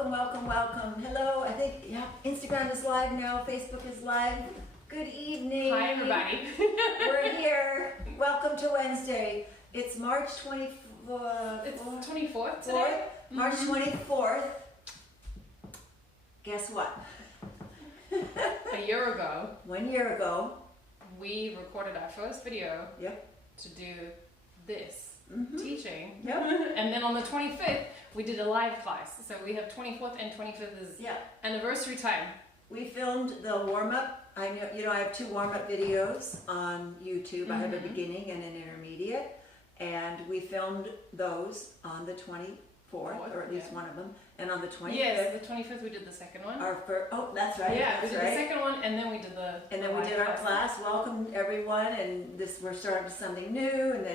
welcome, welcome, welcome. Hello, I think, yeah, Instagram is live now, Facebook is live. Good evening. Hi, everybody. We're here. Welcome to Wednesday. It's March 24th. It's 24th today. March 24th. Guess what? A year ago. 1 year ago. We recorded our first video. Yep. To do this teaching. Yep. And then on the 25th, we did a live class. So we have 24th and 25th is anniversary time. We filmed the warm-up. I have 2 warm-up videos on YouTube. I have a beginning and an intermediate. And we filmed those on the 24th, or at least one of them. And on the 25th. Yes, the 25th we did the second one. Our first, that's right. Yeah, that's we did the second one, and then we did the we did our class. Welcome everyone, and we're starting something new, and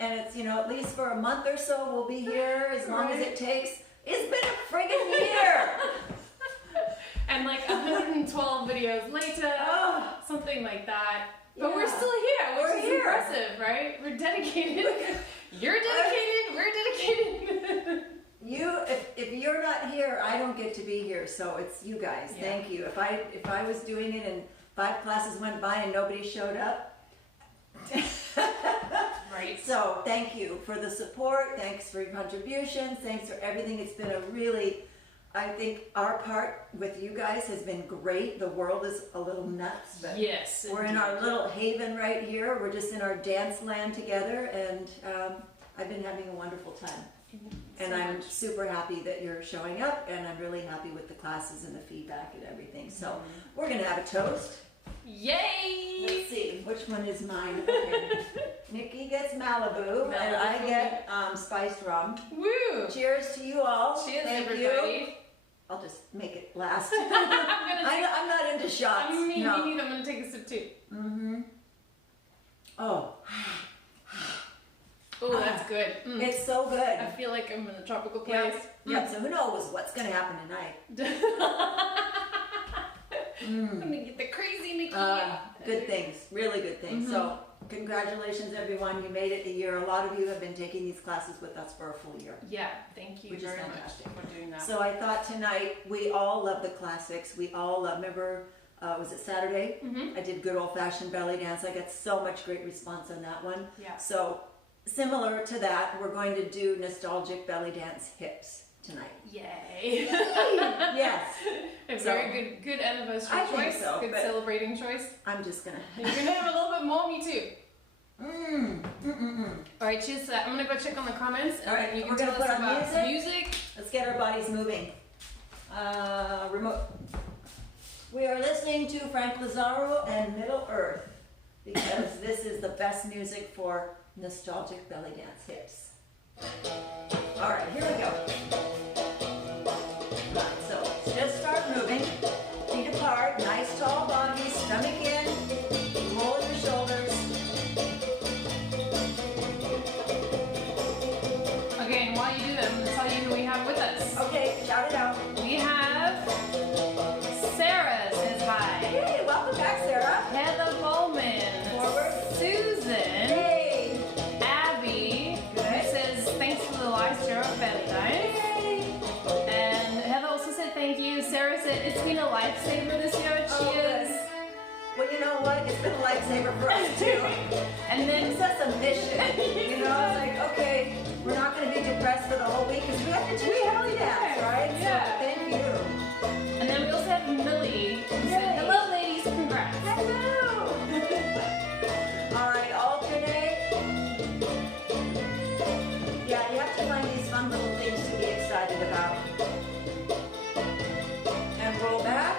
and it's at least for a month or so we'll be here as long as it takes. It's been a friggin' year. And like 112 videos later, something like that. But we're still here, which is impressive, right? We're dedicated. You're dedicated. We're dedicated. If you're not here, I don't get to be here. So it's you guys. Yeah. Thank you. If I was doing it and 5 classes went by and nobody showed up. Right. So thank you for the support. Thanks for your contributions. Thanks for everything. It's been I think our part with you guys has been great. The world is a little nuts, but yes, we're in our little haven right here. We're just in our dance land together, and I've been having a wonderful time. And I'm super happy that you're showing up, and I'm really happy with the classes and the feedback and everything. So we're gonna have a toast. Yay! Let's see, which one is mine? Okay. Nikki gets Malibu, and I get spiced rum. Woo! Cheers to you all. Cheers, Thank everybody. you. I'll just make it last. I'm not into shots. I mean, no. I'm gonna take a sip too. Oh. Oh, that's good. It's so good. I feel like I'm in a tropical place. Yep. So who knows what's gonna happen tonight? I'm gonna get the crazy Nikki. Good things, really good things. So congratulations, everyone. You made it a year. A lot of you have been taking these classes with us for a full year. Yeah, thank you very much for doing that. So I thought tonight, we all love the classics. We all love, remember, was it Saturday? I did good old-fashioned belly dance. I got so much great response on that one. Yeah. So similar to that, we're going to do nostalgic belly dance hips tonight. Yay! Yes. A very good anniversary choice. So, good celebrating choice. I'm just gonna. You're gonna have a little bit more, me too. All right, cheers to that. I'm gonna go check on the comments. All right, you can we're tell gonna us put on about music. Let's get our bodies moving. Remote. We are listening to Frank Lazaro and Middle-Earth because this is the best music for nostalgic belly dance hips. All right, here we go. Right, so let's just start moving. Feet apart, nice tall bodies, stomach in, roll your shoulders. Okay, and while you do that, I'm gonna tell you who we have with us. Okay, shout it out. We have Sarah says hi. Hey, welcome back, Sarah. Heather Bowman. Forward. Susan. Hey. Abby. Who says thanks for the live Sarah belly dance. And Heather also said thank you. Sarah said it's been a lifesaver this year. Cheers. Well, you know what? It's been a lifesaver for us too. And then That's a mission. You know, it's like, okay, we're not going to be depressed for the whole week because we have to teach belly dance, right? Yeah. So, thank you. And then we also have Millie who said, hello ladies, congrats. Hello. All right, alternate. Yeah, you have to find these fun little things to be excited about. And roll back.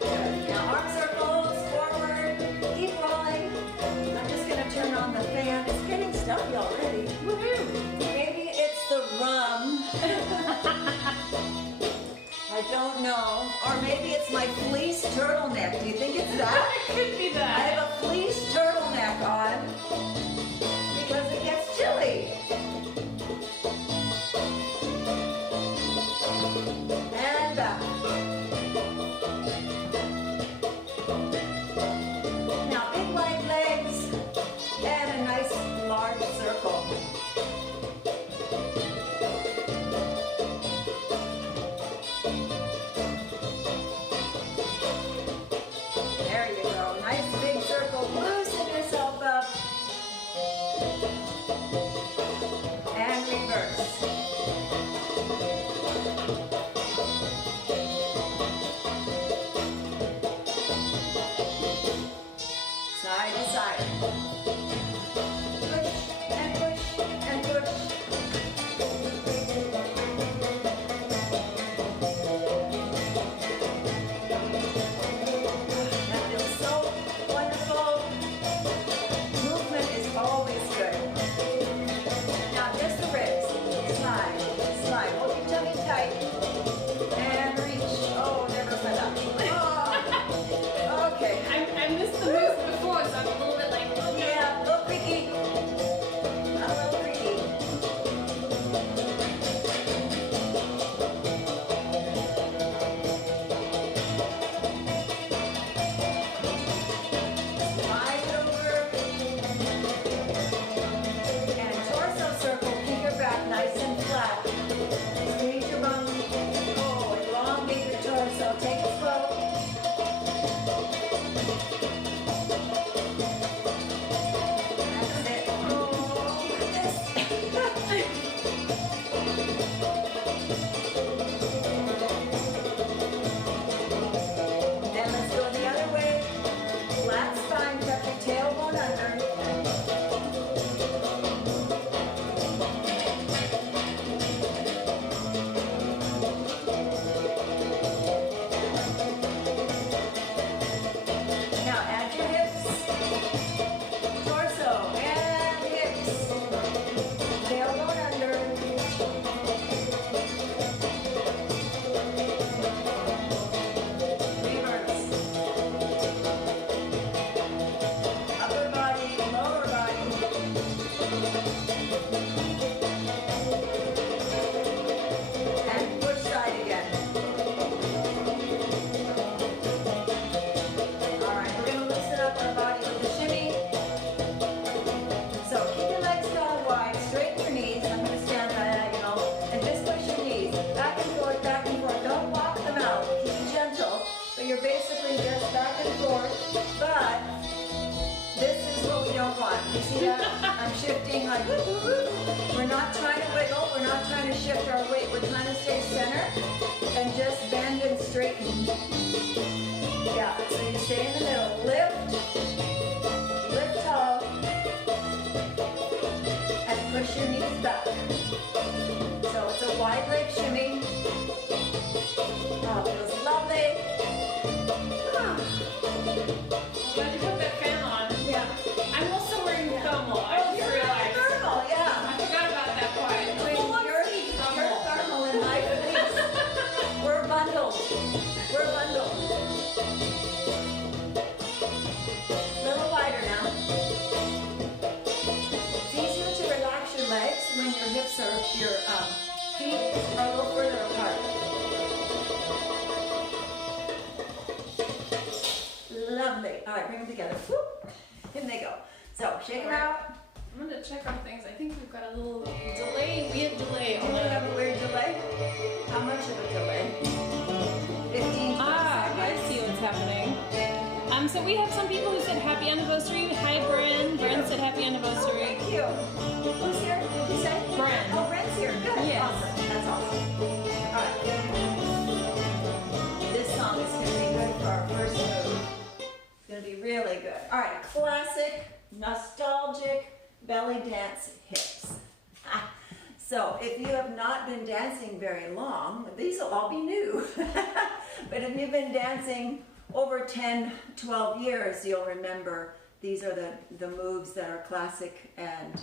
Good. Now arm circles, forward, keep rolling. I'm just going to turn on the fan. It's getting stuffy already. Woohoo! Maybe it's the rum. I don't know. Or maybe it's my fleece turtleneck. Do you think it's that? It could be I that. have a fleece turtleneck on because it gets chilly. And back. Now big wide legs and a nice moving just back and forth, but this is what we don't want. You see that? I'm shifting like, we're not trying to wiggle, we're not trying to shift our weight, we're trying to stay center and just bend and straighten. Yeah, so you stay in the middle. Lift tall, and push your knees back. So it's a wide leg shimmy. Oh, it feels lovely. I'm glad you put that fan on. Yeah. I'm also wearing thermal. I Oh, just you're realized. thermal, yeah. I forgot about that part. You're thermal in my fleece. We're bundled. We're bundled. A little wider now. It's easier to relax your legs when your hips are, your feet are a little further apart. Lovely. All right, bring them together. Whoop. In they go. So shake them out. I'm gonna check on things. I think we've got a little delay. We had delay Oh, on we the. have a weird delay. How much of a delay? 15 I seconds. see what's happening. So we have some people who said happy anniversary. Hi, Bren. Bren said happy Oh, anniversary. thank you. Who's here? Did you say? Bren. Oh, Bren's here. Good. Yes. Awesome. That's awesome. All right. This song is going to be good for our first move. It's going to be really good. All right. Classic, nostalgic belly dance hips. So if you have not been dancing very long, these will all be new. But if you've been dancing over 10, 12 years, you'll remember these are the moves that are classic and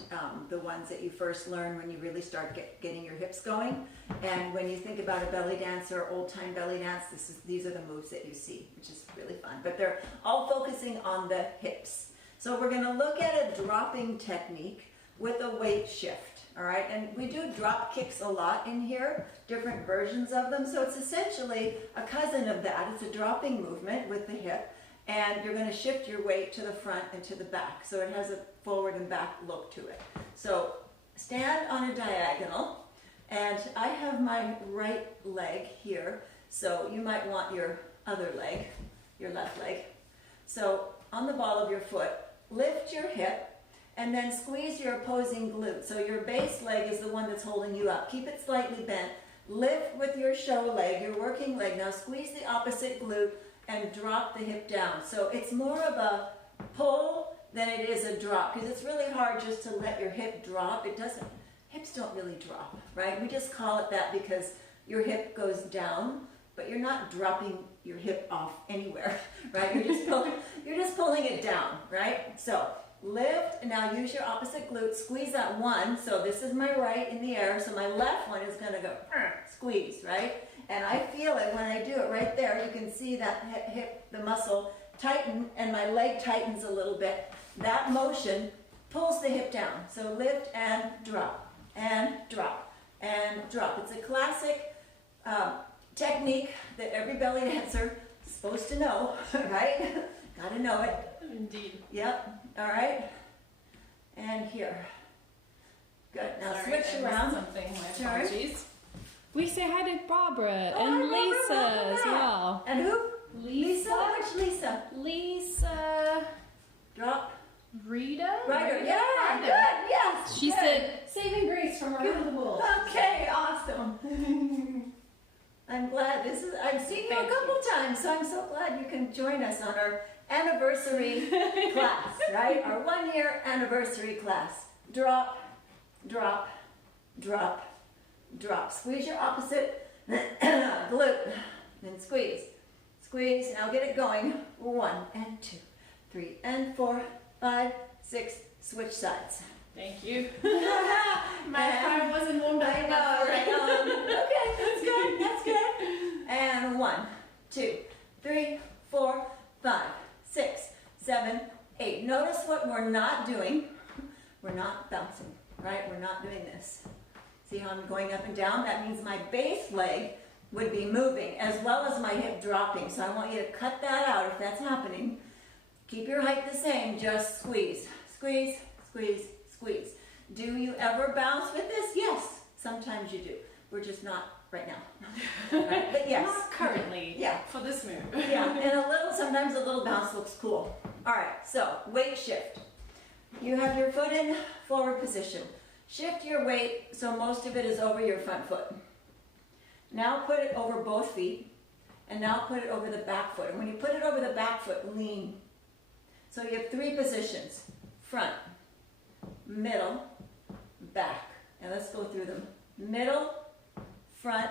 the ones that you first learn when you really start getting your hips going. And when you think about a belly dance or old-time belly dance, these are the moves that you see, which is really fun. But they're all focusing on the hips. So we're going to look at a dropping technique with a weight shift. All right, and we do drop kicks a lot in here, different versions of them. So it's essentially a cousin of that. It's a dropping movement with the hip, and you're going to shift your weight to the front and to the back. So it has a forward and back look to it. So stand on a diagonal, and I have my right leg here. So you might want your other leg, your left leg. So on the ball of your foot, lift your hip, and then squeeze your opposing glute. So your base leg is the one that's holding you up. Keep it slightly bent. Lift with your show leg, your working leg. Now squeeze the opposite glute and drop the hip down. So it's more of a pull than it is a drop, because it's really hard just to let your hip drop. Hips don't really drop, right? We just call it that because your hip goes down, but you're not dropping your hip off anywhere, right? You're just pulling it down, right? So lift, and now use your opposite glute, squeeze that one. So this is my right in the air, so my left one is gonna go squeeze, right? And I feel it when I do it right there. You can see that hip, the muscle tighten, and my leg tightens a little bit. That motion pulls the hip down. So lift and drop, and drop, and drop. It's a classic technique that every belly dancer is supposed to know, right? Gotta know it. Indeed. Yep. All right. And here. Good. Now Sorry, switch I missed around. something. My Sorry. apologies. We say hi to Barbara Oh, and hi, Barbara. Lisa Welcome as back. well. And who? Lisa? Which Lisa? Lisa. Drop. Rita? Ryder. Yeah. Ryder. Good. Yes. She good. said, saving grace from around the world. Okay. Awesome. I'm glad I've seen you a couple times, so I'm so glad you can join us on our anniversary class, right? Our 1-year anniversary class. Drop, drop, drop, drop. Squeeze your opposite glute, then squeeze. Squeeze, now get it going. 1 and 2, 3 and 4, 5, 6, switch sides. Thank you. My I wasn't warmed up. I know. Okay, that's good, that's good. And 1, 2, 3, 4, 5, 6, 7, 8. Notice what we're not doing. We're not bouncing, right? We're not doing this. See how I'm going up and down? That means my base leg would be moving as well as my hip dropping. So I want you to cut that out if that's happening. Keep your height the same, just squeeze, squeeze, squeeze, squeeze. Do you ever bounce with this? Yes, sometimes you do. We're just not right now. Right? But yes. Not currently. Yeah. For this move. Yeah, and sometimes a little bounce looks cool. All right, so weight shift. You have your foot in forward position. Shift your weight so most of it is over your front foot. Now put it over both feet, and now put it over the back foot. And when you put it over the back foot, lean. So you have 3 positions: front, middle, back. And let's go through them. Middle, front,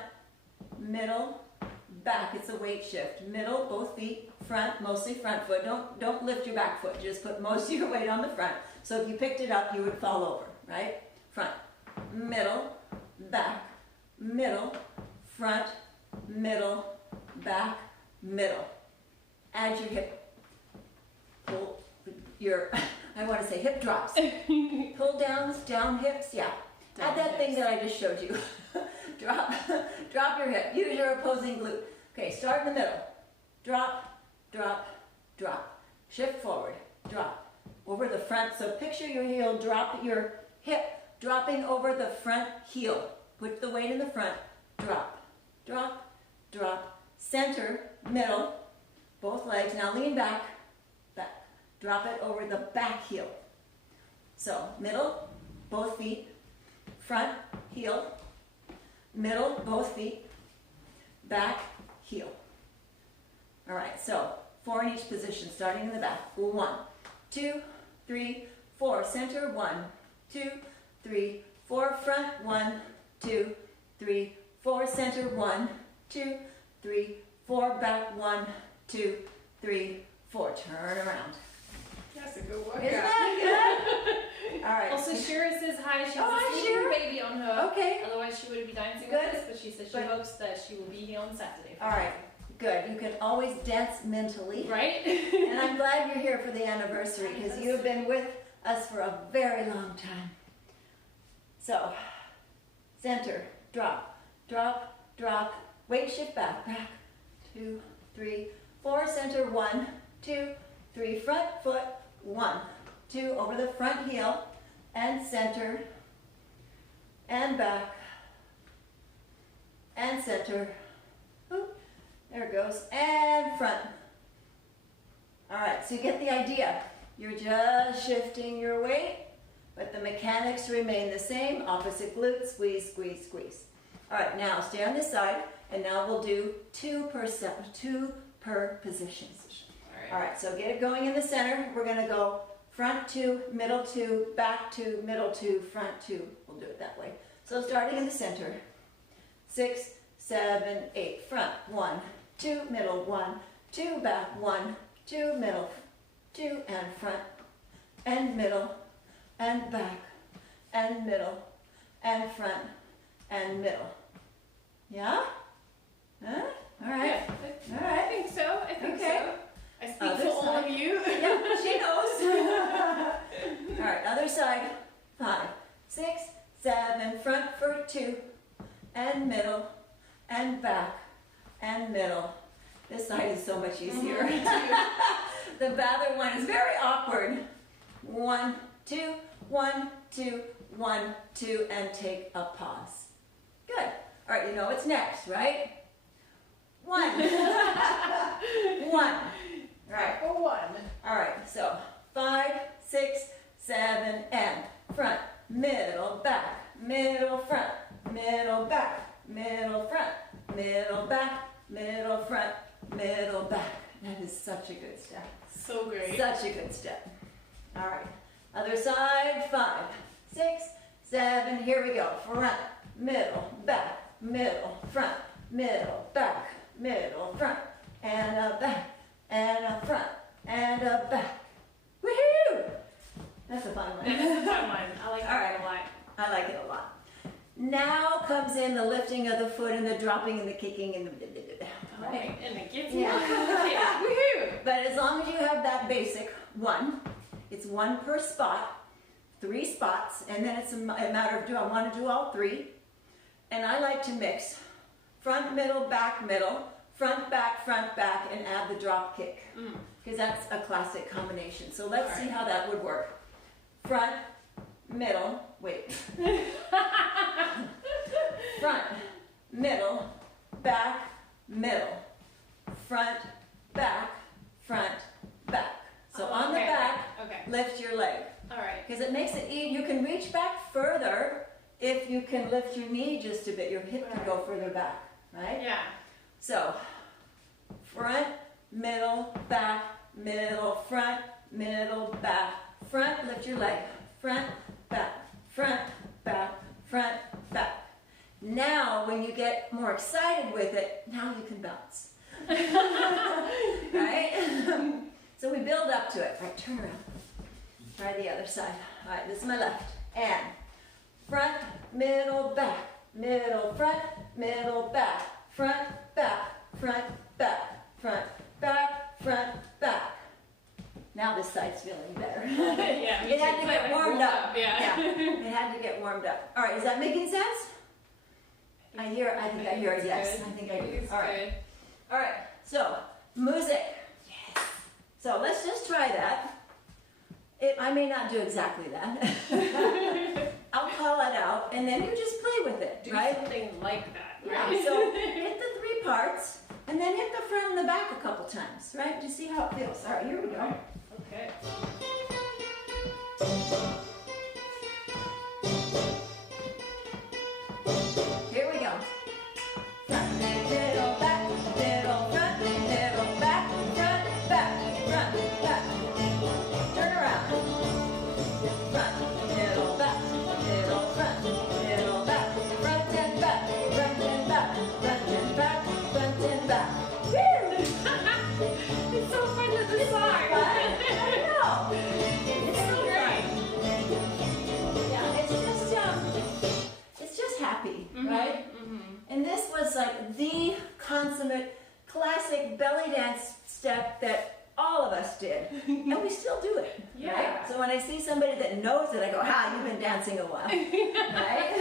middle, back. It's a weight shift. Middle, both feet, front, mostly front foot. Don't lift your back foot. Just put most of your weight on the front. So if you picked it up, you would fall over, right? Front, middle, back, middle, front, middle, back, middle. Add your hip. Pull your, I want to say hip drops. Pull downs, down hips, yeah. Add that thing that I just showed you. Drop your hip. Use your opposing glute. Okay, start in the middle. Drop, drop, drop. Shift forward. Drop. Over the front. So picture your heel, drop your hip, dropping over the front heel. Put the weight in the front. Drop, drop, drop. Center, middle, both legs. Now lean back, back. Drop it over the back heel. So middle, both feet, front, heel, middle, both feet, back, heel. All right, so 4 in each position, starting in the back. 1, 2, 3, 4. Center, 1, 2, 3, 4. Front, 1, 2, 3, 4. Center, 1, 2, 3, 4. Back, 1, 2, 3, 4. Turn around. That's a good workout. Isn't that good? All right. Also, Shira says hi. She has hi, a sleeping Shira. baby on her. Okay. Otherwise, she would be dancing Good. with us, but she says she hopes that she will be here on Saturday. All right. Good. You can always dance mentally. Right? And I'm glad you're here for the anniversary because you have been with us for a very long time. So, center, drop, drop, drop. Weight shift back, back. 2, 3, 4. Center, 1, 2, 3. Front foot, 1, 2. Over the front heel and center and back and center. Oop. There it goes. And front. All right, so you get the idea. You're just shifting your weight, but the mechanics remain the same. Opposite glute, squeeze, squeeze, squeeze. All right, now stay on this side, and now we'll do 2 per position. All right, so get it going in the center. We're going to go front 2, middle 2, back 2, middle 2, front 2. We'll do it that way. So starting in the center. 6, 7, 8. Front, 1, 2, middle, 1, 2, back, 1, 2, middle, 2, and front, and middle, and back, and middle, and front, and middle. Yeah? Huh? All right. Yeah, All right. I think so. I think Okay. so. I speak Other for all side. of you. Yeah, she knows. All right, other side. 5, 6, 7. Front for 2, and middle, and back, and middle. This side is so much easier. The other one is very awkward. 1, 2, 1, 2, 1, 2, and take a pause. Good. All right, you know what's next, right? 1. 1. Right. For 1. All right, so 5, 6, 7, and front, middle, back, middle, front, middle, back, middle, front, middle, back, middle, front, middle, back. That is such a good step. So great. Such a good step. All right, other side. 5, 6, 7. Here we go. Front, middle, back, middle, front, middle, back, middle, front, and a back, and a front, and a back. Woohoo! That's a fun one. That's a fun one. I like All that right. one a lot. I like it a lot. Now comes in the lifting of the foot and the dropping and the kicking and the Right. And it gets Yeah. more complicated. Woohoo! But as long as you have that basic 1, it's 1 per spot, 3 spots, and then it's a matter of do I want to do all 3? And I like to mix front, middle, front, back, and add the drop kick. Because that's a classic combination. So let's see how that would work. Front, middle, wait. Front, middle, back, middle, front, back, front, back. So on the back, lift your leg. All right. Because it makes it easy. You can reach back further if you can lift your knee just a bit. Your hip can go further back, right? Yeah. So front, middle, back, middle, front, middle, back, front. Lift your leg. Front, back, front, back, front, back. Now, when you get more excited with it, now you can bounce. Right? So we build up to it. Right, turn around. Try the other side. All right, this is my left. And front, middle, back, middle, front, middle, back, front, back, front, back, front, back, front, back. Now this side's feeling better. Yeah, it had to get warmed up. Yeah. It had to get warmed up. All right, is that making sense? I think I hear it, yes. Good. I think I do. It's All right. good. All right, so music. Yes. So let's just try that. I may not do exactly that. I'll call it out, and then you just play with it, Do right? something like that, Yeah, right? so hit the 3 parts, and then hit the front and the back a couple times, right? To see how it feels. All right, here we go. Okay. Here we go. Front, middle, back, middle, front, middle, back, front, back. Turn around. Front, middle, back, middle, front, middle, back, front and back, front and back, front and back, front and back. Woo! It's so fun with the song. I know. It's so great. Yeah, it's just happy, right? Mm-hmm. And this was like the consummate classic belly dance step that all of us did, and we still do it. Yeah. Right? So when I see somebody that knows it, I go, "Ha, you've been dancing a while." Right?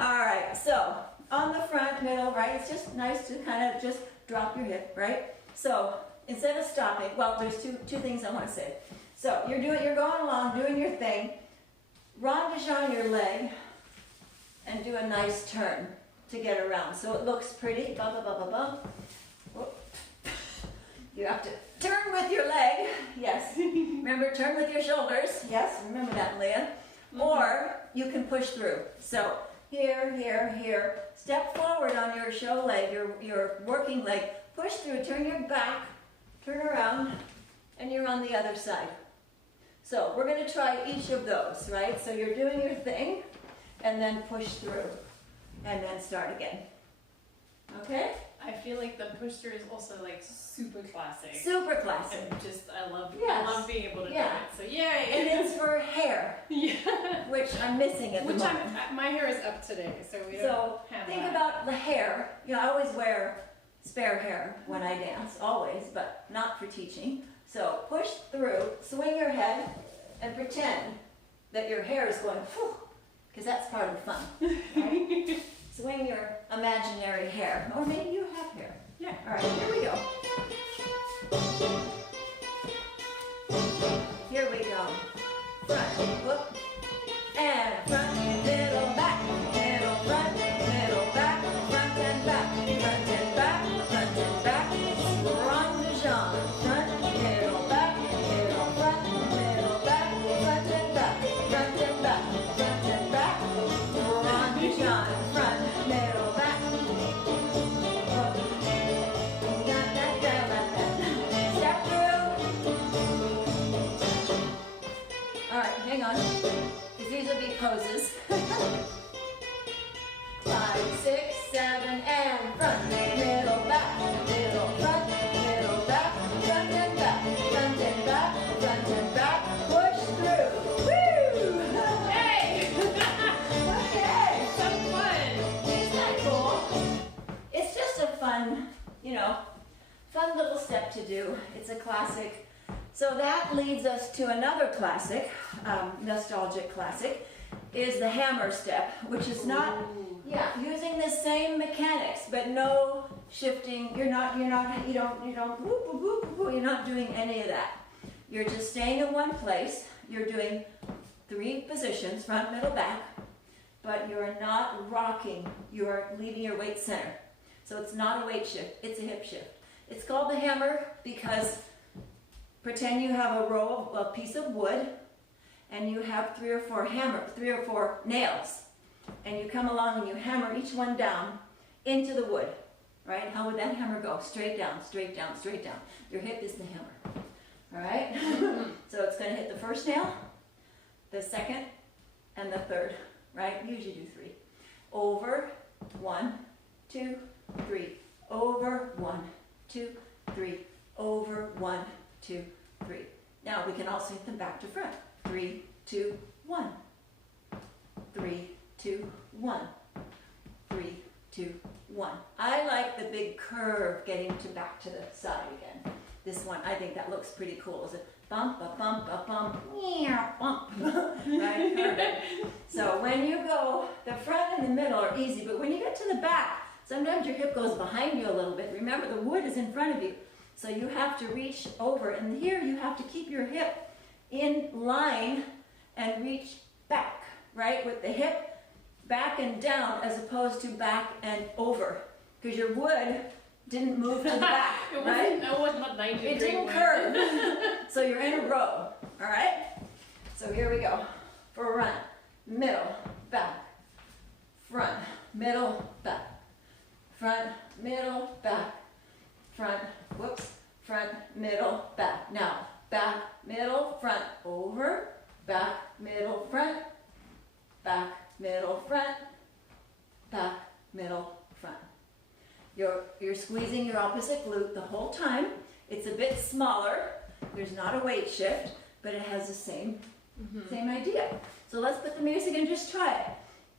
All right. So on the front, middle, right? It's just nice to kind of just drop your hip, right? So instead of stopping, well, there's two things I want to say. So you're going along, doing your thing. Rondigeon your leg, and do a nice turn to get around. So it looks pretty. Ba ba ba ba ba. Whoop. You have to turn with your leg. Yes. Remember, turn with your shoulders. Yes. Remember that, Meleah. Or you can push through. So here, here, here. Step forward on your show leg, your working leg. Push through. Turn your back. Turn around, and you're on the other side. So we're going to try each of those, right? So you're doing your thing, and then push through, and then start again. Okay? I feel like the push through is also like super classic. Super classic. And just I love Yes. being able to Yeah. do it. So yay. And it's for hair, yeah. which I'm missing at the Which moment. my hair is up today, so we don't So have think that. about the hair. You know, I always wear spare hair when I dance, always, but not for teaching. So push through, swing your head, and pretend that your hair is going, because that's part of the fun. Right? Swing your imaginary hair, or maybe you have hair. Yeah. All right, here we go. Here we go. Front, whoop, and front, middle, back, middle, front, middle, back, front and back, front and back, front and back. Rondigeon, front, middle, back, middle, front, middle, back, front and back, front and back, front and back. Rondigeon, front, middle, back. Step through. All right, hang on, because these will be poses. 5, 6, 7, and front, middle, back, middle, front, middle, back, front and back, front and back, front and back, push through. Woo! Yay! Okay. So fun. Isn't that cool? It's just a fun, fun little step to do. It's a classic. So that leads us to another classic, nostalgic classic, is the hammer step, which is not, using the same mechanics, but no shifting. You don't, whoop, whoop, whoop, whoop, you're not doing any of that. You're just staying in one place. You're doing 3 positions, front, middle, back, but you're not rocking. You're leaving your weight center. So it's not a weight shift, it's a hip shift. It's called the hammer because pretend you have a piece of wood and you have three or four nails, and you come along and you hammer each one down into the wood, right? How would that hammer go? Straight down, straight down, straight down. Your hip is the hammer, all right? So it's going to hit the first nail, the second, and the third, right? Usually do three. Over, 1, 2, 3. Over, 1, 2, 3. Over, 1, 2, 3. Now we can also hit them back to front. 3, 2, 1. 3, 2, 1. 3, 2, 1. I like the big curve getting to back to the side again. This one, I think that looks pretty cool. It's a bump, a bump, a bump, bump. Right? Perfect. So when you go, the front and the middle are easy, but when you get to the back, sometimes your hip goes behind you a little bit. Remember, the wood is in front of you. So you have to reach over, and here you have to keep your hip in line and reach back, right? With the hip back and down as opposed to back and over, because your wood didn't move to the back, right? It was not 90 degrees. It didn't curve. So you're in a row, all right? So here we go. For a run. Middle, back, front, middle, back, front, middle, back, front, whoops, front, middle, back. Now, back, middle, front, over, back, middle, front, back, middle, front, back, middle, front. You're squeezing your opposite glute the whole time. It's a bit smaller. There's not a weight shift, but it has the same idea. So let's put the music and just try it.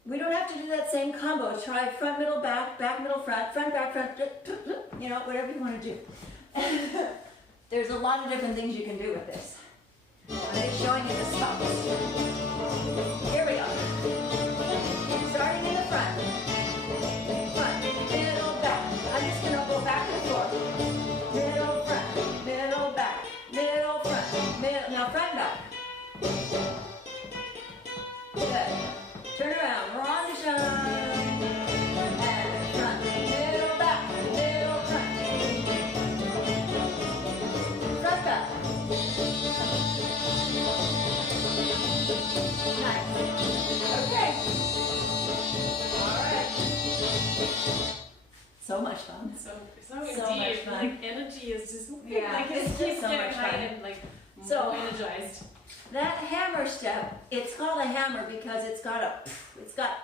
We don't have to do that same combo. Try front, middle, back, middle, front, back, front, you know, whatever you want to do. There's a lot of different things you can do with this. I'm just showing you the stops. Here we go. Starting in the front. Front, middle, back. I'm just going to go back and forth. Middle, front, middle, back, middle, front, middle. Now front, back. Good. Turn around. We're on the shine. And front, middle, back, middle, front. Front, back. Nice. Okay. All right. So much fun. So much deep. fun. Like energy is just Yeah, it it's keeps just so getting much high fun. and like So- more energized. That hammer step, it's called a hammer because it's got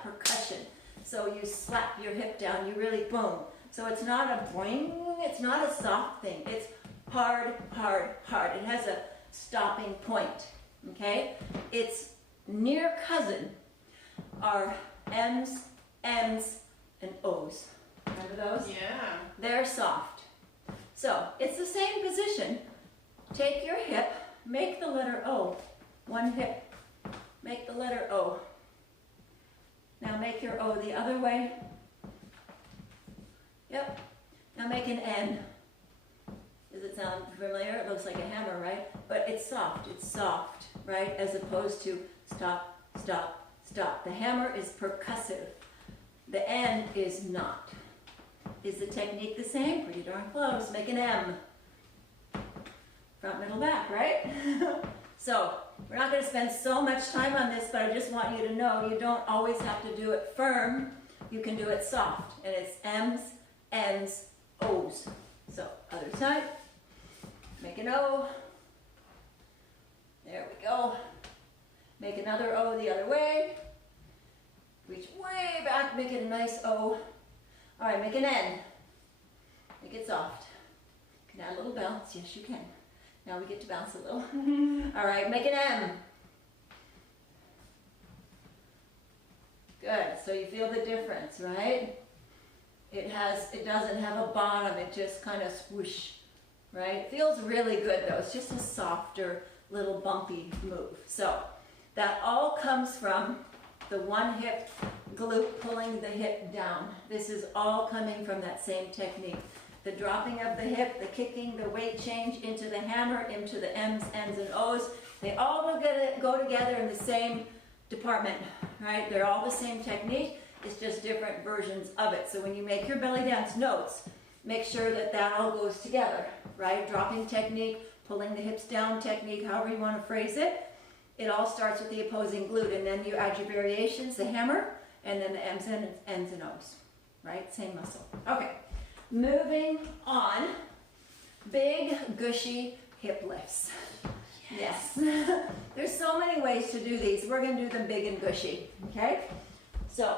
percussion. So you slap your hip down, you really boom. So it's not a boing, it's not a soft thing. It's hard, hard, hard. It has a stopping point, okay? Its near cousin are M's, N's, and O's. Remember those? Yeah. They're soft. So it's the same position. Take your hip, make the letter O. One hip, make the letter O. Now make your O the other way. Yep. Now make an N. Does it sound familiar? It looks like a hammer, right? But it's soft, right? As opposed to stop, stop, stop. The hammer is percussive. The N is not. Is the technique the same? Pretty darn close. Make an M. Front, middle, back, right? So, we're not going to spend so much time on this, but I just want you to know you don't always have to do it firm. You can do it soft. And it's M's, N's, O's. So, other side. Make an O. There we go. Make another O the other way. Reach way back, make it a nice O. All right, make an N. Make it soft. You can add a little bounce. Yes, you can. Now we get to bounce a little. All right, make an M. Good. So you feel the difference, right? It doesn't have a bottom. It just kind of swoosh, right? It feels really good though. It's just a softer, little bumpy move. So that all comes from the one hip glute pulling the hip down. This is all coming from that same technique. The dropping of the hip, the kicking, the weight change into the hammer, into the M's, N's, and O's. They all go together in the same department, right? They're all the same technique, it's just different versions of it. So when you make your belly dance notes, make sure that that all goes together, right? Dropping technique, pulling the hips down technique, however you want to phrase it. It all starts with the opposing glute, and then you add your variations, the hammer, and then the M's and N's and O's, right? Same muscle. Okay, moving on. Big, gushy hip lifts. Yes. There's so many ways to do these. We're going to do them big and gushy, okay? So,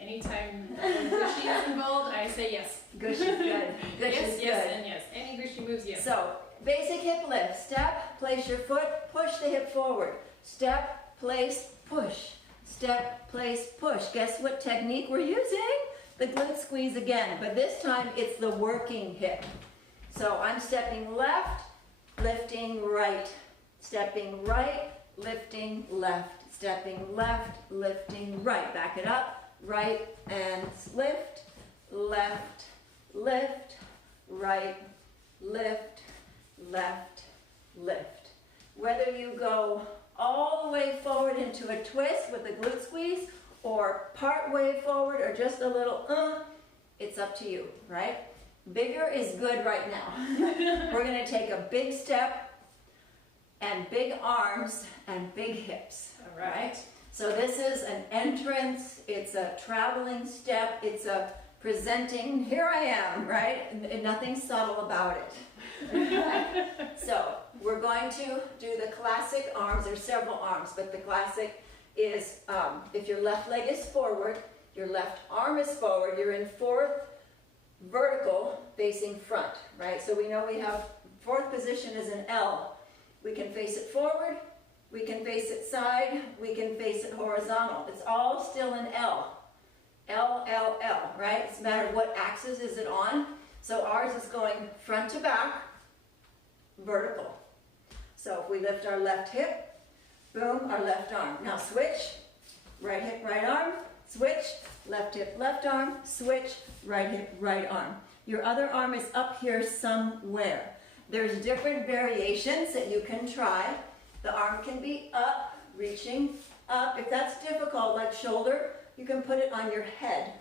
anytime gushy is involved, I say yes. Gushy is good. Gushy yes, is yes, good. and yes. Any gushy moves, yes. So, basic hip lift. Step, place your foot, push the hip forward. Step, place, push. Step, place, push. Guess what technique we're using? The glute squeeze again, but this time it's the working hip. So I'm stepping left, lifting right. Stepping right, lifting left. Stepping left, lifting right. Back it up. Right and lift, left, lift, right, lift, left, lift. Whether you go all the way forward into a twist with the glute squeeze or part way forward or just a little it's up to you, right? Bigger is good right now. We're going to take a big step and big arms and big hips, all right? So this is an entrance, it's a traveling step, it's a presenting, here I am, right? And nothing subtle about it. So we're going to do the classic arms. There's several arms, but the classic is if your left leg is forward, your left arm is forward, you're in fourth vertical facing front, right? So we know we have fourth position is an L. We can face it forward, we can face it side, we can face it horizontal. It's all still an L. L, L, L, right? It's a matter of what axis is it on. So ours is going front to back, vertical. So if we lift our left hip, boom, our left arm. Now switch, right hip, right arm, switch, left hip, left arm, switch, right hip, right arm. Your other arm is up here somewhere. There's different variations that you can try. The arm can be up, reaching up. If that's difficult, like shoulder, you can put it on your head.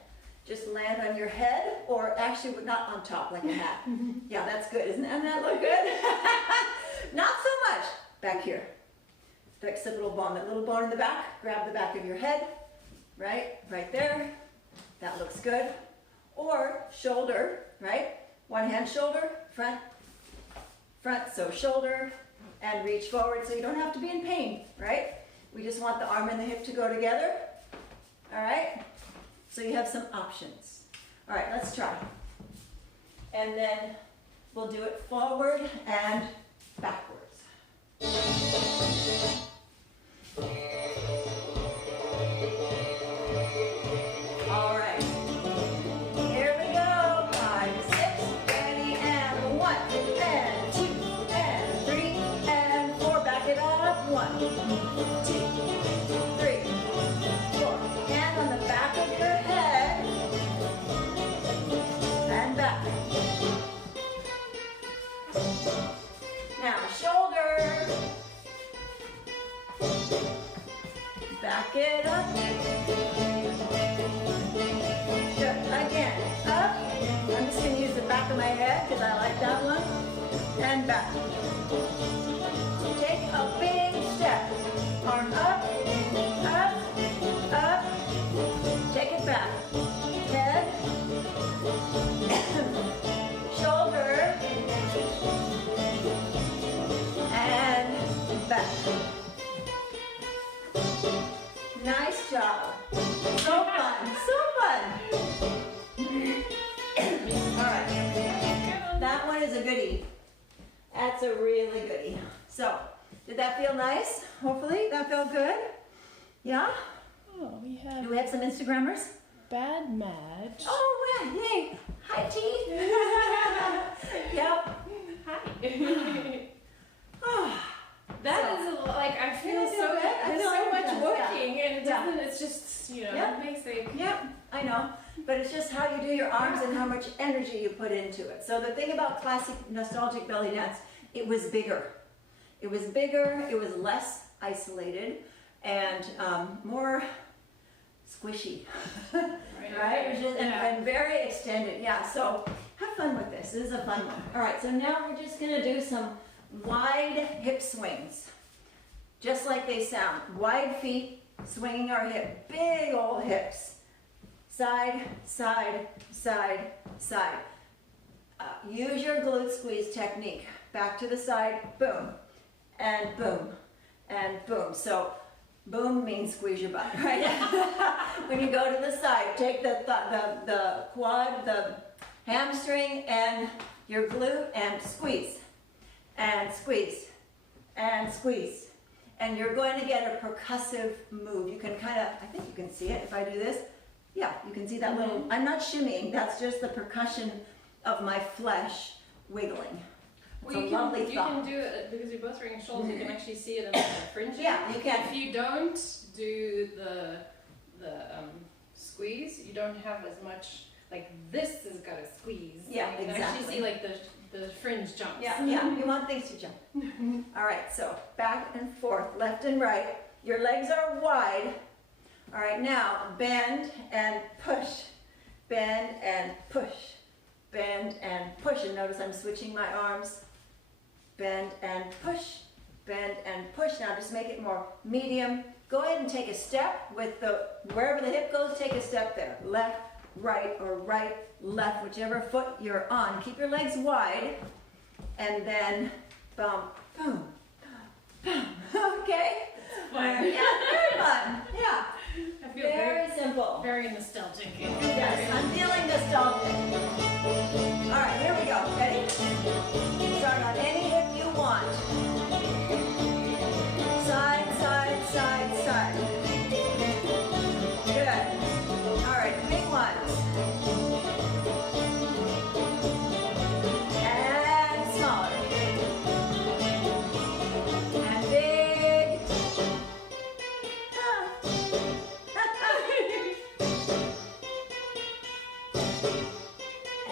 Just land on your head, or actually not on top like a hat. Yeah, that's good. Doesn't that look good? Not so much. Back here. The occipital bone, that little bone in the back, grab the back of your head, right? Right there. That looks good. Or shoulder, right? One hand shoulder, front, so shoulder, and reach forward so you don't have to be in pain, right? We just want the arm and the hip to go together, all right? So you have some options. All right, let's try. And then we'll do it forward and backwards. All right. Here we go. 5, 6, ready, and 1, and 2, and 3, and 4. Back it up. 1, 2, 3, 4. Hand on the back of your head. And back. Now, shoulder. Back it up. Good. Again. Up. I'm just going to use the back of my head because I like that one. And back. Take a big step. Arm up, up, up. Take it back. Head. Shoulder. And back. Nice job. So fun. So fun. All right. That one is a goodie. That's a really goodie. So, did that feel nice? Hopefully, that felt good. Yeah? Oh, we Do we have some Instagrammers? Bad Madge. Oh, yeah. Yay. Hi, T. Yep. Hi. Oh. That is like I feel so good. I there's feel so like much it does, working yeah. and it doesn't. It's just Yeah. basic. Yep, I know. But it's just how you do your arms and how much energy you put into it. So the thing about classic nostalgic belly dance, it was bigger. It was bigger, it was less isolated, and more squishy, Right? And very extended. Yeah, so have fun with this. This is a fun one. All right, so now we're just gonna do some wide hip swings, just like they sound. Wide feet, swinging our hip, big old hips. Side, side, side, side. Use your glute squeeze technique. Back to the side, boom, and boom, and boom. So boom means squeeze your butt, right? When you go to the side, take the quad, the hamstring, and your glute, and squeeze, and squeeze, and squeeze. And you're going to get a percussive move. You can kind of, I think you can see it if I do this. Yeah, you can see that little, I'm not shimmying, that's just the percussion of my flesh wiggling. Well, you can do it because you're both wearing shoulders. You can actually see it in the fringes. Yeah, you can. If you don't do the squeeze, you don't have as much. Like this has got a squeeze. Yeah, you can exactly. actually see like the fringe jumps. Yeah, yeah. You want things to jump. All right, so back and forth, left and right. Your legs are wide. All right, now bend and push, bend and push, bend and push. And notice I'm switching my arms. Bend and push, bend and push. Now just make it more medium. Go ahead and take a step with wherever the hip goes, take a step there. Left, right, or right, left, whichever foot you're on. Keep your legs wide, and then bump, boom, boom. Okay? Fun. Yeah, very fun. Yeah. I feel Very simple. very nostalgic. Yes, I'm feeling nostalgic. All right, here we go. Ready? Start on any hip you want. Side, side, side, side. Good. All right, big ones. And smaller. And big.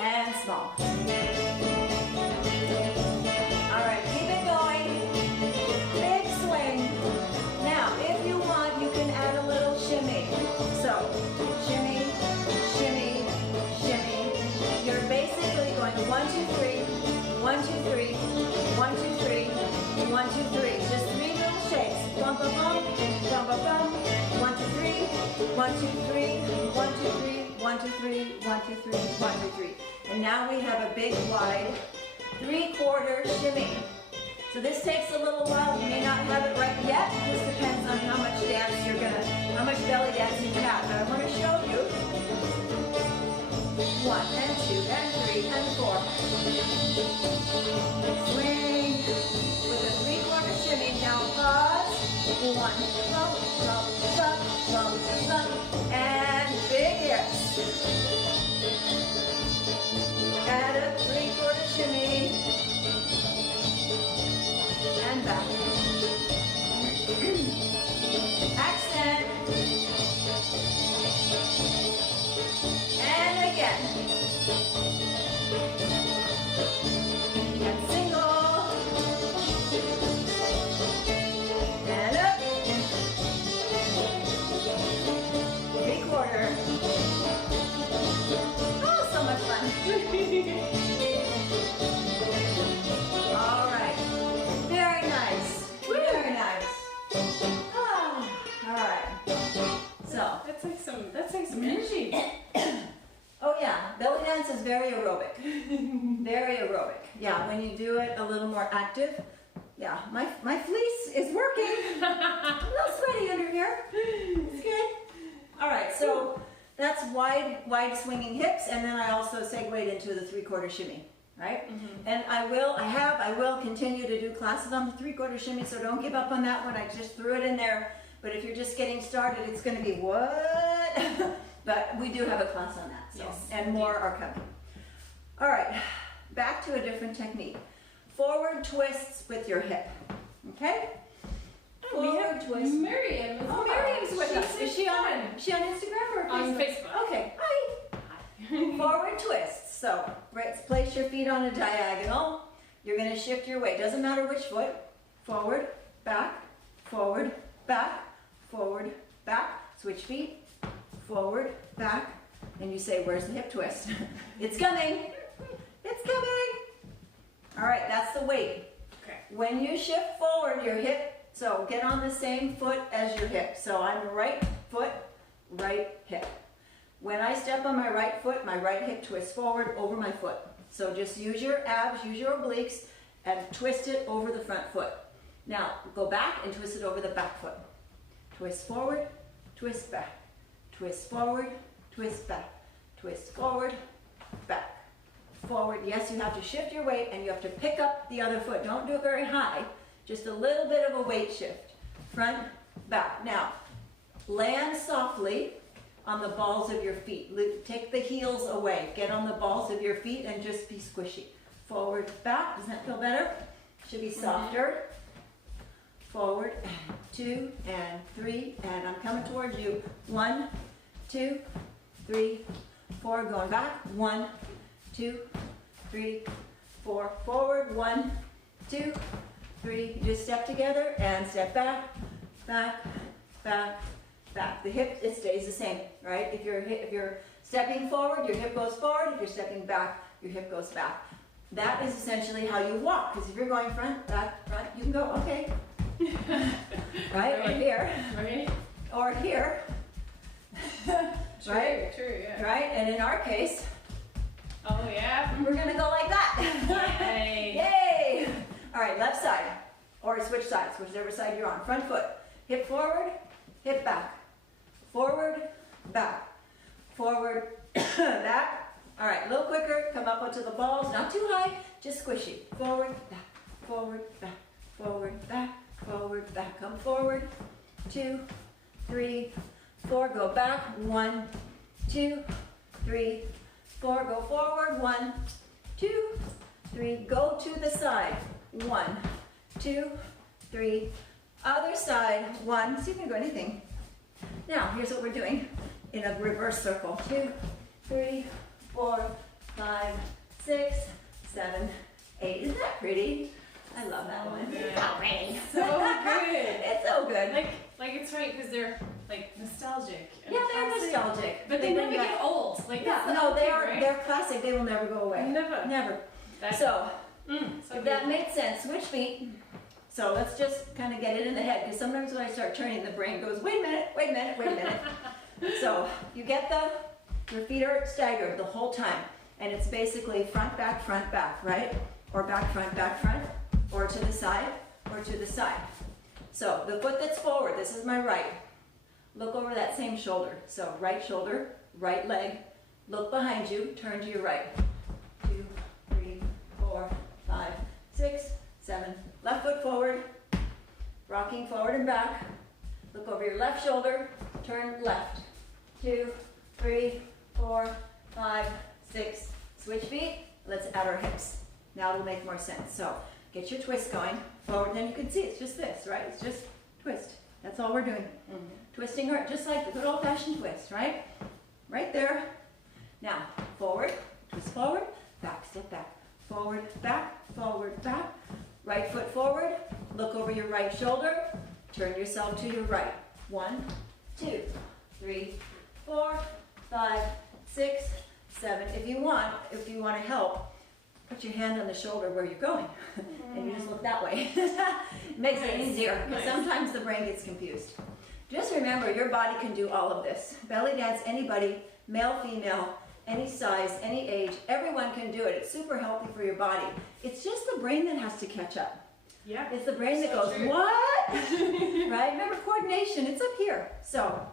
And small. All right, keep it going. Big swing. Now, if you want, you can add a little shimmy. So, shimmy, shimmy, shimmy. You're basically going 1, 2, 3, 1, 2, 3, 1, 2, 3, 1, 2, 3. Just 3 little shakes. Bum, bum, bum, bum, bum, bum. 1, 2, 3, 1, 2, 3, 1, 2, 3, 1, 2, 3, 1, 2, 3, 1, 2, 3. And now we have a big, wide 3/4 shimmy. So this takes a little while. You may not have it right yet. This depends on how much dance how much belly dance you have. But I want to show you 1 and 2 and 3 and 4. Swing with a 3/4 shimmy. Now pause. 1, bump, bump, bump, bump, bump, and big hips. Add a 3/4 shimmy. And back. Accent. And again. And single. And up. 3/4. Oh, so much fun. All right. Very nice. Very nice. Ah, all right. So. That's like some energy. Oh yeah, belly dance is very aerobic. Very aerobic. Yeah, when you do it a little more active. Yeah, my fleece is working. A little sweaty under here. It's good. All right, so that's wide swinging hips, and then I also segued into the 3/4 shimmy, right? Mm-hmm. And I will continue to do classes on the 3/4 shimmy, so don't give up on that one. I just threw it in there. But if you're just getting started, it's going to be what? But we do have a class on that, so, yes, and more are coming. All right, back to a different technique. Forward twists with your hip, okay? Forward twist. Miriam. Oh, Miriam's with us. Is she on Instagram or Facebook? On Facebook. Okay, hi. Forward twists. So, place your feet on a diagonal. You're going to shift your weight. Doesn't matter which foot. Forward, back, forward, back, forward, back, switch feet, forward, back, and you say, where's the hip twist? It's coming, it's coming. All right, that's the weight. Okay. When you shift forward, your hip, so get on the same foot as your hip. So I'm right foot, right hip. When I step on my right foot, my right hip twists forward over my foot. So just use your abs, use your obliques, and twist it over the front foot. Now, go back and twist it over the back foot. Twist forward, twist back. Twist forward, twist back. Twist forward, back. Forward. Yes, you have to shift your weight and you have to pick up the other foot. Don't do it very high, just a little bit of a weight shift. Front, back. Now, land softly on the balls of your feet. Take the heels away. Get on the balls of your feet and just be squishy. Forward, back. Doesn't that feel better? Should be softer. Forward, 2 and 3, and I'm coming towards you. 1, 2, 3, 4. Going back. 1, 2, 3, 4. Forward. 1, 2, 3. You just step together and step back, back, back, back. The hip, it stays the same, right? If you're stepping forward, your hip goes forward. If you're stepping back, your hip goes back. That is essentially how you walk. Because if you're going front, back, front, you can go, okay. Right? Or here. Right. Or here. True, Right? True, yeah. Right? And in our case, Oh, yeah. we're going to go like that. Yay. Yay! All right, left side. Or switch sides, whichever side you're on. Front foot. Hip forward, hip back. Forward, back. Forward, back. All right, a little quicker. Come up onto the balls. Not too high, just squishy. Forward, back. Forward, back. Forward, back. Forward, back. Come forward. 2, 3, 4. Go back. 1, 2, 3, 4. Go forward. 1, 2, 3. Go to the side. 1, 2, 3. Other side. 1. See if you can go anything. Now, here's what we're doing in a reverse circle. 2, 3, 4, 5, 6, 7, 8. Isn't that pretty? I love that one. Good. So pretty. So good. It's so good. Like it's right because they're like nostalgic. And Yeah, they're classic, nostalgic. But they never bring back- get old. Like Yeah, that's the no, whole they thing, are. right? They're classic. They will never go away. Never. Never. That, So, so if that made sense, switch feet. So let's just kind of get it in the head because sometimes when I start turning, the brain goes, wait a minute, wait a minute, wait a minute. So you get your feet are staggered the whole time. And it's basically front, back, right? Or back, front, or to the side, or to the side. So the foot that's forward, this is my right. Look over that same shoulder. So right shoulder, right leg. Look behind you, turn to your right. 2, 3, 4, 5, 6, 7. Left foot forward, rocking forward and back. Look over your left shoulder, turn left. 2, 3, 4, 5, 6. Switch feet. Let's add our hips. Now it'll make more sense. So get your twist going forward. Then you can see it's just this, right? It's just twist. That's all we're doing. Twisting her just like the good old-fashioned twist, right? Right there. Now forward, twist forward, back, step back. Forward, back, right foot forward, look over your right shoulder, turn yourself to your right. 1, 2, 3, 4, 5, 6, 7. If you want to help, put your hand on the shoulder where you're going, and you just look that way. It makes it easier, because sometimes the brain gets confused. Just remember, your body can do all of this. Belly dance, anybody, male, female, any size, any age, everyone can do it. It's super healthy for your body. It's just the brain that has to catch up. Yeah. It's the brain that goes, true. what? Right? Remember, coordination, it's up here. So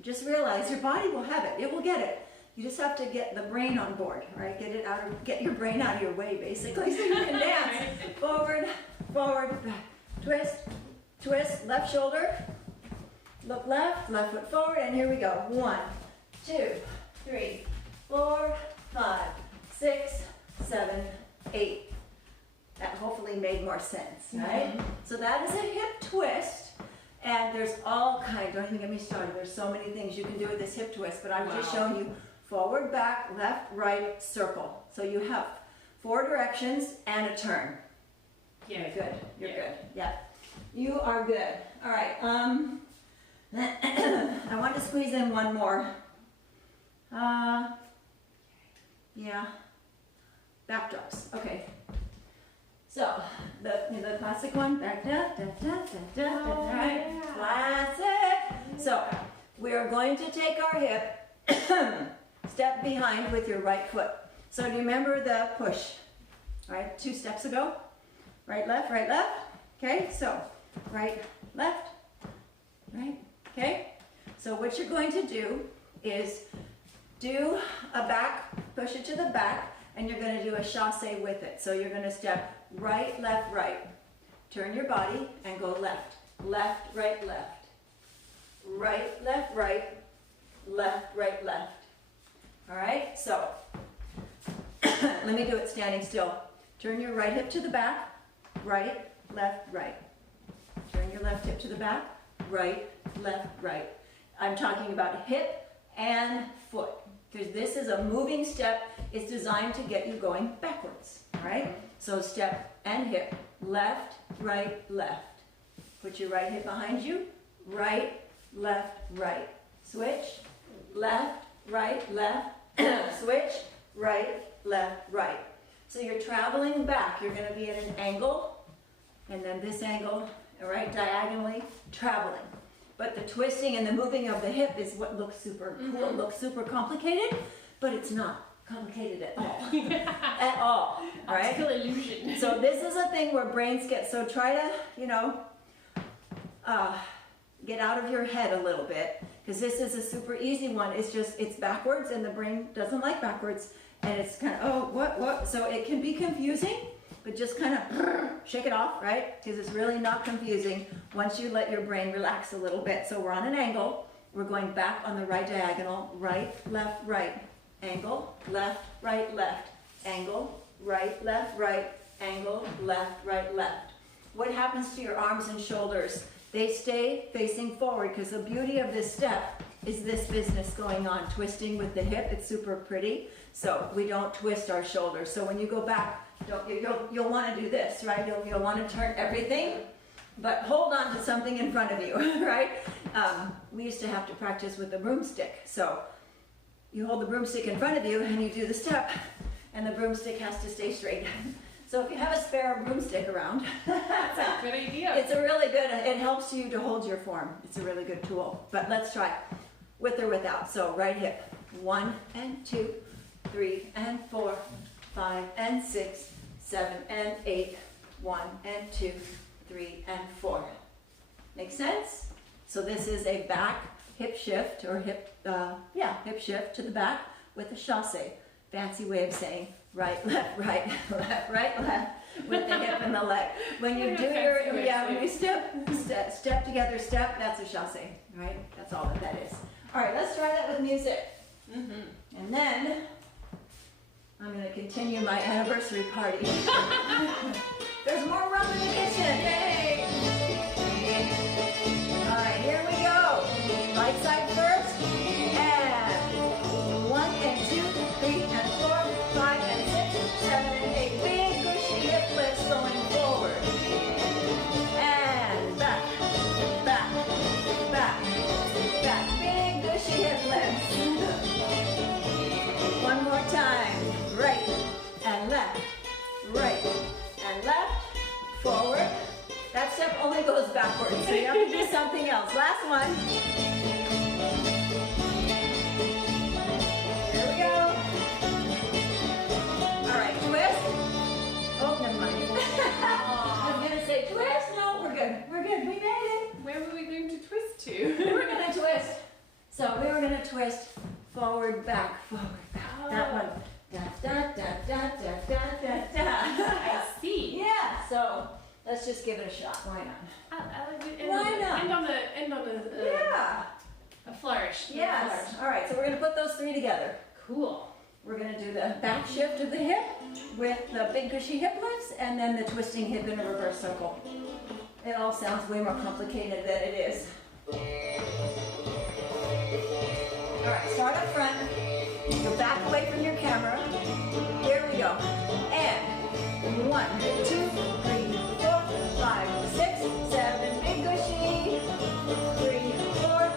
just realize your body will have it. It will get it. You just have to get the brain on board, right? Get your brain out of your way, basically, so you can dance. Forward, back. Twist, twist, left shoulder. Look left foot forward, and here we go. 1, 2, 3, 4, 5, 6, 7, 8. That hopefully made more sense, right? So that is a hip twist, and there's all kinds. Don't even get me started. There's so many things you can do with this hip twist, but I'm just showing you forward, back, left, right, circle. So you have 4 directions and a turn. Yeah. You're good. You're good. Yeah. You are good. All right. I want to squeeze in one more. Yeah, backdrops. Okay. So the classic one, back da da da da da da, right? Classic. So we are going to take our hip, step behind with your right foot. So do you remember the push? Right, 2 steps ago. Right, left, right, left. Okay, so right, left, right. Okay. So what you're going to do is do a back, push it to the back, and you're going to do a chasse with it. So you're going to step right, left, right. Turn your body and go left. Left, right, left. Right, left, right. Left, right, left. All right? So let me do it standing still. Turn your right hip to the back. Right, left, right. Turn your left hip to the back. Right, left, right. I'm talking about hip and foot, because this is a moving step. It's designed to get you going backwards, all right? So step and hip, left, right, left. Put your right hip behind you, right, left, right. Switch, left, left, switch, right, right. So you're traveling back. You're going to be at an angle, and then this angle, right, diagonally, traveling. But the twisting and the moving of the hip is what looks super cool, looks super complicated, but it's not complicated at all. At all, all right? Optical illusion. So this is a thing where brains get, so try to, get out of your head a little bit, because this is a super easy one. It's just, it's backwards, and the brain doesn't like backwards, and it's kind of, oh, what? So it can be confusing, but just kind of shake it off, right? Because it's really not confusing once you let your brain relax a little bit. So we're on an angle. We're going back on the right diagonal. Right, left, right. Angle, left, right, left. Angle, right, angle, left, right, left. What happens to your arms and shoulders? They stay facing forward, because the beauty of this step is this business going on, twisting with the hip. It's super pretty. So we don't twist our shoulders. So when you go back, you'll want to do this, right? You'll want to turn everything, but hold on to something in front of you, right? We used to have to practice with the broomstick. So you hold the broomstick in front of you and you do the step, and the broomstick has to stay straight. So if you have a spare broomstick around, That's a good idea. it's a really good, it helps you to hold your form. It's a really good tool. But let's try with or without. So right hip, 1 and 2, 3 and 4, 5 and 6, 7 and 8, 1 and 2, 3 and 4. Make sense? So this is a back hip shift, or hip shift to the back with a chasse. Fancy way of saying right, left, left, with the hip and the leg. When you do when you step together, that's a chasse, right? That's all that is. All right, let's try that with music. And then I'm going to continue my anniversary party. There's more rum in the kitchen. Yay! All right, here we go. Right side first. And 1 and 2, 3 and 4, 5 and 6, 7 and 8. Big gushy hip lifts going forward. And back. Big gushy hip lifts. One more time. Right and left, forward. That step only goes backwards, so you have to do something else. Last one. Here we go. All right, twist. Oh, never mind. I was gonna say twist. No, we're good. We made it. Where were we going to twist to? We're gonna twist. So we were gonna twist forward, back. That one. Da da da da da da da da. I see. Yeah. So let's just give it a shot. Why not? I like it. Why not? End on a Yeah. a flourish. Yes. All right. So we're gonna put those 3 together. Cool. We're gonna do the back shift of the hip with the big gushy hip lifts, and then the twisting hip in a reverse circle. It all sounds way more complicated than it is. All right. Start up front. Go back away from your camera. Here we go. And 1, 2, 3, 4, 5, 6, 7. Big gushy. 3, 4,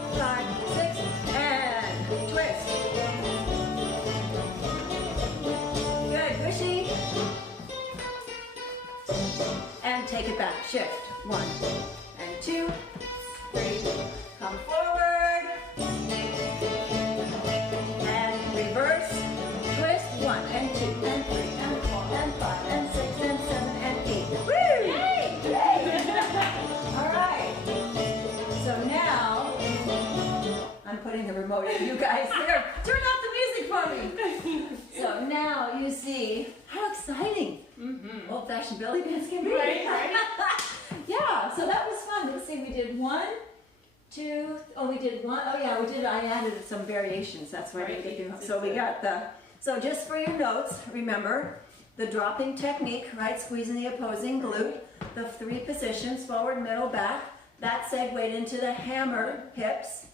it back. Shift. 1 and 2, 3. Come forward. And reverse. Twist. 1 and 2 and 3 and 4 and 5 and 6 and 7 and 8. Woo! Yay! Yay! All right. So now, I'm putting the remote in you guys there. Turn off the music for me. So now you see how exciting old-fashioned belly dance can be. Right. Yeah, so that was fun. Let's see, we did 1, 2, we did 1. Oh yeah, we did, I added some variations. That's why I didn't get through. So we got so just for your notes, remember the dropping technique, right? Squeezing the opposing glute, the 3 positions, forward, middle, back. That segued into the hammer hips,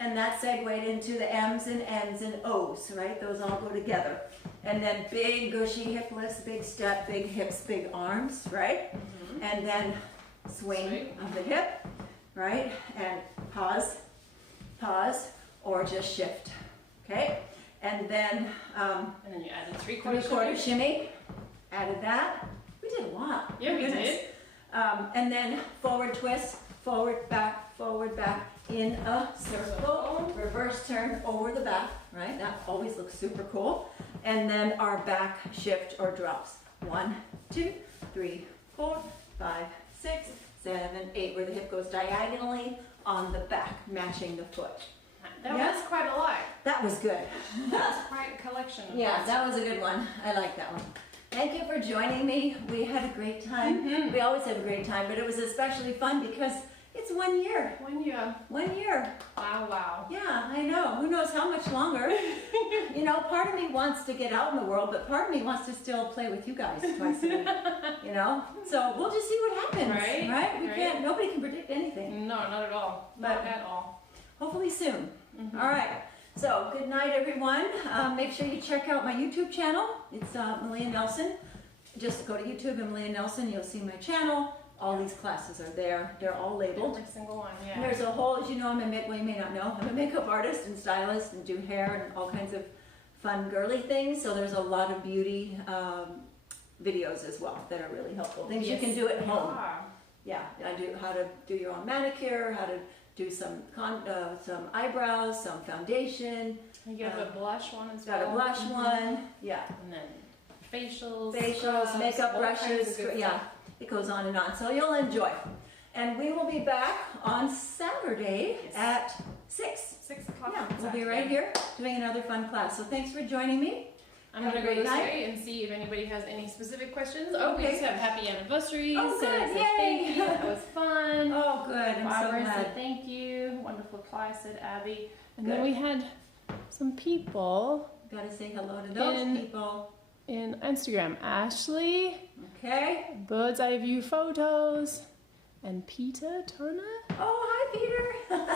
and that segued into the M's and N's and O's, right? Those all go together. And then big gushy hip lifts, big step, big hips, big arms, right? And then swing of the hip, right? And pause, or just shift, okay? And then you added 3/4 3/4 shimmy. Added that. We did a lot. Yeah, we did. And then forward twist, forward, back, in a circle, reverse turn over the back, right? That always looks super cool. And then our back shift or drops. 1, 2, 3, 4, 5, 6, 7, 8, where the hip goes diagonally on the back, matching the foot. That was quite a lot. That was good. That was quite a collection. Yeah, that was a good one. I like that one. Thank you for joining me. We had a great time. We always have a great time, but it was especially fun because it's 1 year. 1 year. 1 year. Wow. Yeah, I know. Who knows how much longer? You know, part of me wants to get out in the world, but part of me wants to still play with you guys twice a week. You know? So we'll just see what happens. Right? We can't, nobody can predict anything. No, not at all. Not at all. Hopefully soon. All right. So, good night, everyone. Make sure you check out my YouTube channel. It's Meleah Nelson. Just go to YouTube and Meleah Nelson. You'll see my channel. All these classes are there. They're all labeled. Every single one, yeah. There's a whole, as you know, well, you may not know, I'm a makeup artist and stylist and do hair and all kinds of fun girly things. So there's a lot of beauty videos as well that are really helpful. Things you can do at home. Yeah, I do how to do your own manicure, how to do some eyebrows, some foundation. You have a blush one as well. Got a blush one, yeah. And then facials, scrubs, makeup brushes, yeah. It goes on and on. So you'll enjoy. And we will be back on Saturday at 6. 6 o'clock. Yeah, we'll be right here doing another fun class. So thanks for joining me. I'm going to go this way and see if anybody has any specific questions. Oh, we just have happy anniversary. Oh, good. Yay. Thank you. That was fun. Oh, good. I'm so Barbara glad. said thank you. Wonderful reply, said Abby. And then we had some people. Got to say hello to those people. In Instagram, Ashley. Okay. Bird's Eye View Photos. And Peter Turner. Oh, hi, Peter.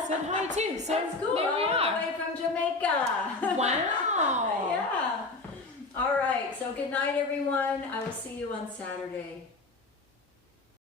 Said hi, too. So that's cool. There we are. All the way from Jamaica. Wow. Yeah. All right. So good night, everyone. I will see you on Saturday.